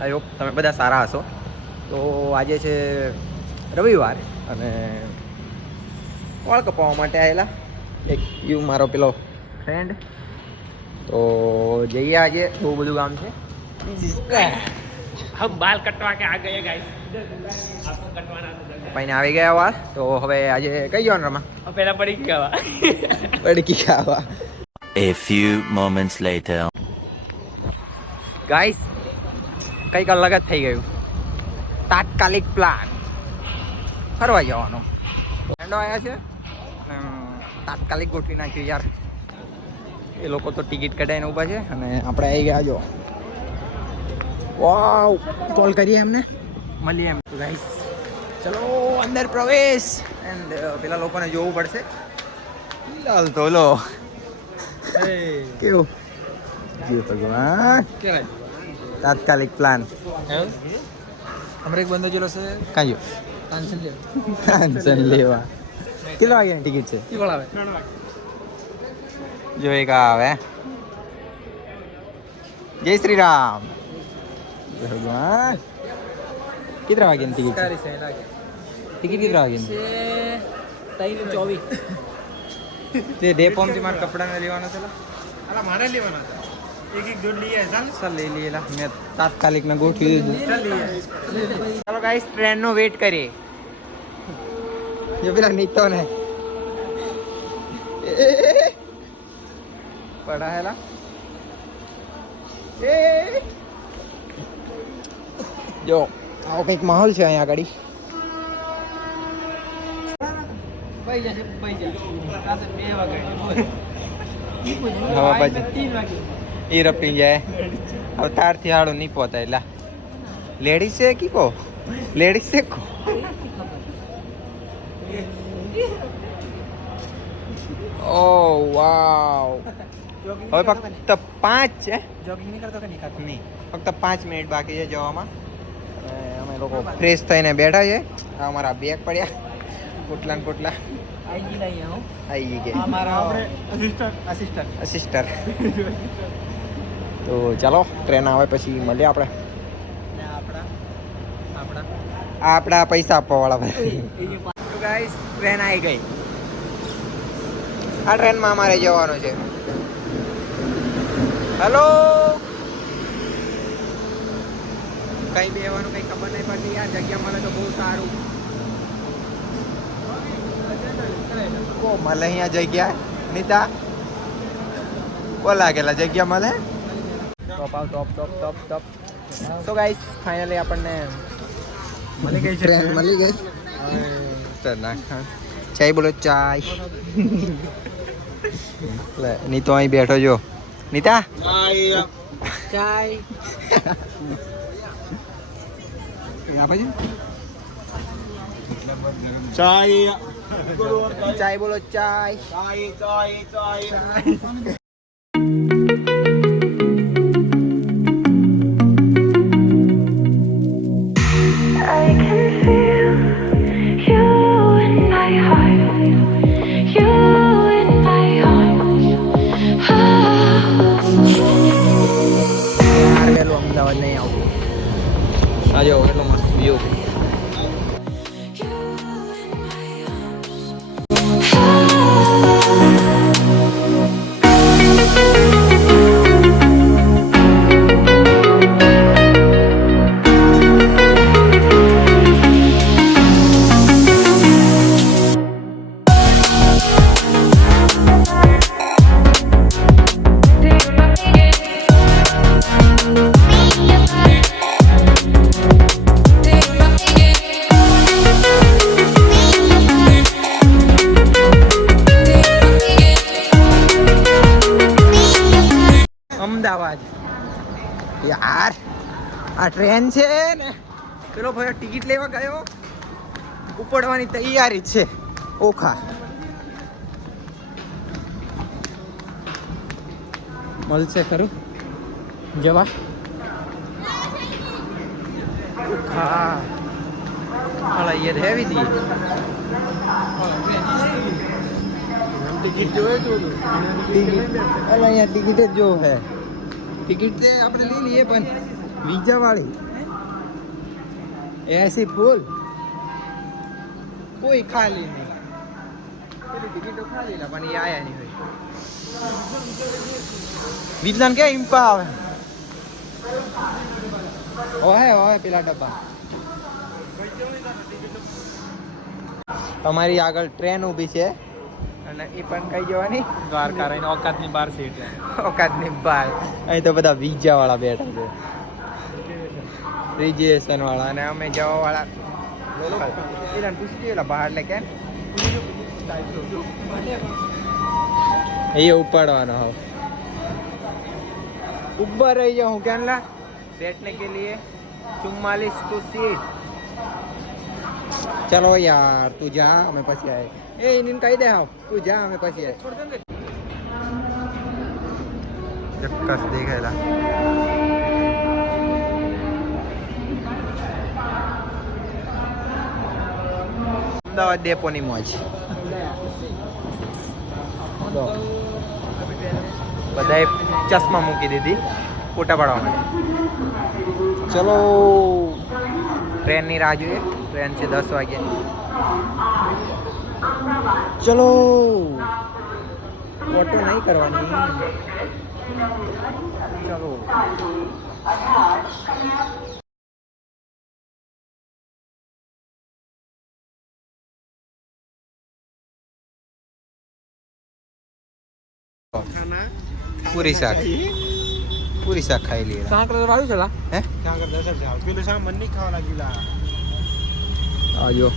I hope તમે બધા સારા હશો. તો આજે છે રવિવાર અને વાળ કપાવવા માટે આવેલા એક મારો પેલો ફ્રેન્ડ. તો જઈએ આજે, બહુ બધું કામ છે. हम बाल कटवा के आ गए गाइस. आपको कटवाना था. ભાઈને આવી ગયા વાળ. તો હવે આજે કઈ જવાનું રમા? पहला पड़ी क्या પડકી ખાવા. A few moments later. Guys કંઈક અલગ જ થઈ ગયું. તાત્કાલિક પ્લાન ફરવા જવાનો. ફ્રેન્ડો આવ્યા છે તાત્કાલિક ગોઠવી નાખ્યું યાર. એ લોકો તો ટિકિટ કઢાઈને ઊભા છે અને આપણે આવી ગયા. જો વાવ, કોલ કરીએ એમને, મળીએ એમ. ગાઈસ ચલો અંદર પ્રવેશ. એન્ડ પેલા લોકોને જોવું પડશે. લાલ તો લો કેવું જીવ ભગવાન. તાત્કાલિક પ્લાન. હમણાં એક બંદો જેલો છે કાંઈ ટેન્શન લેવા. કેટલા વાગ્યાની ટિકિટ છે? જો એક આવે. જય શ્રી રામ. ભગવાન કેટલા વાગ્યાની ટિકિટ છે? ટિકિટ કેટલા વાગ્યાની? 3:24. તે ડેપોમ થી મારા કપડાને લેવાનો છે. अला मारे लेवाना था. एक जोड़ लिए चल. ચાલ લઈ લીધેલા. મેં તાત્કાલિક ને ગોઠવી દીધું. ચાલો ગાઈસ ટ્રેન નો વેટ કરીએ. જો પેલા નીતો ને પડા હેલા જો આવો કંઈક માહોલ છે અહીંયા આગળ. भाई जैसे भाई जा. आज 2 वागे. હવા બાજુ 3 वागे. એ રપટી જાય. અવતારથી હાડો નહીં પોતા. એટલે લેડીઝ છે કી કો? લેડીઝ છે કો? ઓ વાવ. હવે ફક્ત 5 છે. जॉगिंग नहीं करता नहीं करता. નહીં, ફક્ત 5 મિનિટ બાકી છે જવામાં. અને અમે લોકો ફ્રેશ થઈને બેઠા છે. આ અમારા બેગ પડ્યા પોટલા ને પોટલા. आई नहीं हूं. આવી ગયા हमारा असिस्टेंट અસિસ્ટર. તો ચાલો ટ્રેન આવે પછી મળીએ આપણે. આપણા પૈસા આપવા વાળા ભાઈ. તો ગાઈસ ટ્રેન આવી ગઈ. આ ટ્રેનમાં અમારે જવાનું છે. હેલો. કઈ બેવાનું કઈ ખબર નહીં પડતી યાર. જગ્યા મળે તો બહુ સારું. કો મળે અહીંયા જગ્યા? નીતા કો લાગેલા જગ્યા મળે? ટોપ આવ ટોપ ટોપ ટોપ ટોપ. સો ગાઈસ ફાઇનલી આપણને મળી ગઈ છે ટ્રેન. મળી ગઈ. ચાલ નાખ. ચાય બોલો ચાય. લે નીતો અહીં બેઠો જો. નીતા चाय चाय ચાય બોલો ચાય. I can feel you in my heart. You in my arms. યાર પેલું અમદાવાદ નહીં આવતું. આ જો એટલો મસ્ત વ્યૂ. અમદાવાદ યાર આ ટ્રેન છે ને. પેલો ભાઈ ટિકિટ લેવા ગયો, ઉપડવાની તૈયારી છે. ઓખા મળશે ખરું જવા? હા હાલા ये हैवी थी. टिकट जो है जो અલા અહીંયા ટિકિટ જ જો હે. ટિકિટ તે આપણે લઈ લઈએ પણ વિઝા વાળી ऐसी फूल कोई खाली नहीं પેલી ટિકિટો ખાલી લા પણ એ આયા નહીં હોય વિજ્ઞાન કે ઇમ્પા આવે ઓહે પેલા ડબ્બા તમારી આગળ ટ્રેન ઊભી છે અને એ પણ કઈ જવાની દ્વારકા રહીને ઓકાતની બહાર છે એટલે ઓકાતની બહાર અહીં તો બધા વિઝા વાળા બેઠા છે રિઝર્વેશન વાળા અને અમે જવા વાળા એલા પૂછી જોયેલા બહાર લે કેમ એ ઉપાડવાનો હોવ ऊपर रही जाऊँ क्या ला बैठने के लिए 44 तो सीट चलो यार तू जा हमें પછી आए ए इन कही दे आओ तू जा हमें પછી आए छोड़ देंगे चक्कस देखेला અમદાવાદ ડેપોની મોજ બધાએ ચશ્મા મૂકી દીધી ફોટા પાડવા માટે ચલો ટ્રેનની રાહ જોઈએ ટ્રેન છે 10 વાગે ચલો ફોટો નહીં કરવાની ચલો પૂરી શાક ખાઈ લઈએ ત્યાં આગળ આવ્યું છે લા હે ત્યાં આગળ દસ જ આવે પેલું સામાન નહીં ખાવા લાગેલા આજો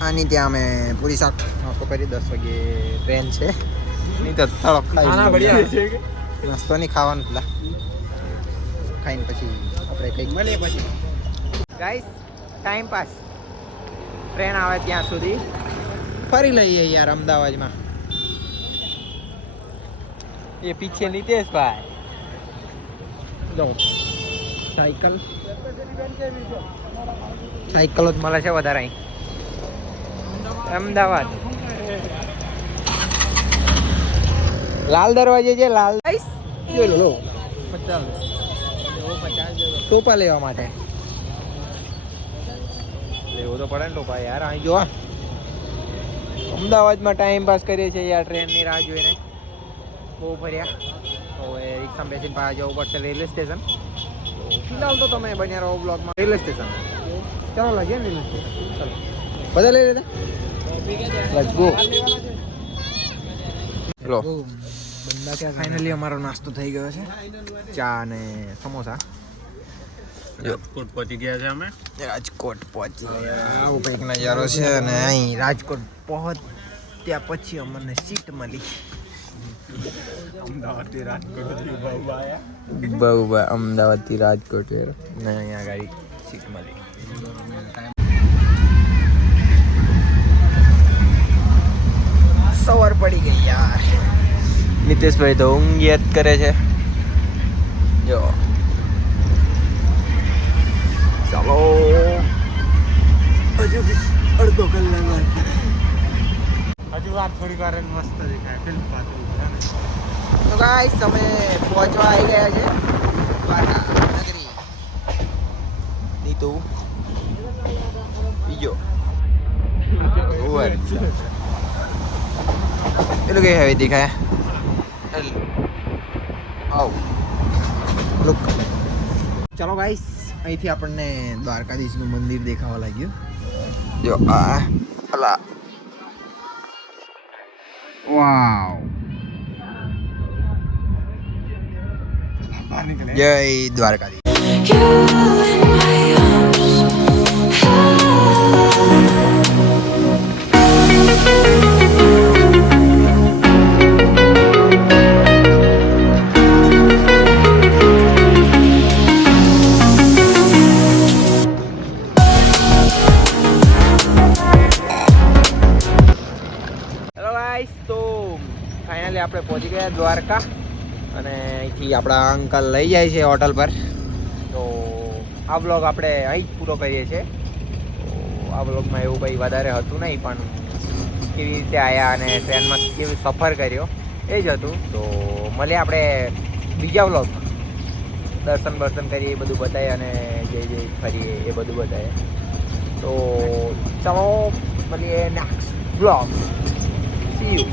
આની ત્યાં અમે પૂરી શાક નાસ્તો કરી 10 વાગે ટ્રેન છે નહીં તો તળક ખાના ખાઈ બઢિયા છે કે નાસ્તો નહીં ખાવાનું પેલા ખાઈને પછી આપણે કંઈક મળીએ પછી ગાઈસ ટાઈમ પાસ ટ્રેન આવે ત્યાં સુધી ફરી લઈએ યાર અમદાવાદમાં ये पीछे नितेश भाई लो साइकिल જ મળે છે વધારે અહીં અમદાવાદ લાલ દરવાજે છે લાલ જોઈ લો 50 ટોપા લેવા માટે લેવો તો પડે ને ટોપા યાર અહીં જો અમદાવાદમાં ટાઈમ પાસ કરીએ છીએ યાર ટ્રેનની રાહ જોઈને બહુ ફર્યા હવે રિક્ષામાં બેસીને પાછા જવું પડશે રેલવે સ્ટેશન ફિલહાલ તો તમે બન્યા રહો બ્લોગમાં રેલવે સ્ટેશન ચાલો લાગીએ ને રેલવે સ્ટેશન ચાલો બધા લઈ લીધા લેટ્સ ગો લો ફાઇનલી અમારો નાસ્તો થઈ ગયો છે ચા અને સમોસા રાજકોટ પહોંચી ગયા છે અમે રાજકોટ પહોંચી ગયા આવો કંઈક નજારો છે અને અહીં રાજકોટ પહોંચ્યા પછી અમને સીટ મળી અમદાવાદથી રાજકોટ આવ્યા બહુ અમદાવાદથી રાજકોટ ને અહીંયા ગાડી સીટ મળી સવાર પડી ગઈ યાર નિતેશભાઈ તો ઊંઘ કરે છે જો ચાલો હજુ અડધો કલાક હજુ વાર થોડી વાર મસ્ત દેખાય ફિલ્મ પાછું તો ગાઈસ તમે પહોંચવા આવી ગયા છે દ્વારકા નગરી નીતુ બીજો ઓવર પેલું કઈ હવે દેખાય આવ લુક ચાલો ગાઈસ અહીંથી આપણને દ્વારકાધીશનું મંદિર દેખાવા લાગ્યું જો આ અલા વાવ જય Dwarkadhish You in my arms. Hello guys તો ફાઇનલી આપણે પહોંચી ગયા દ્વારકા અને અહીંથી આપણા અંકલ લઈ જાય છે હોટલ પર તો આ બ્લોગ આપણે અહીં જ પૂરો કરીએ છીએ તો આ બ્લોગમાં એવું કંઈ વધારે હતું નહીં પણ કેવી રીતે આવ્યા અને ટ્રેનમાં કેવી સફર કર્યો એ જ હતું તો મળીએ આપણે બીજા બ્લોગમાં દર્શન બર્શન કરીએ એ બધું બતાવીએ અને જઈ ફરીએ એ બધું બતાવીએ. તો ચાલો મળીએ નેક્સ્ટ બ્લોગ. C you.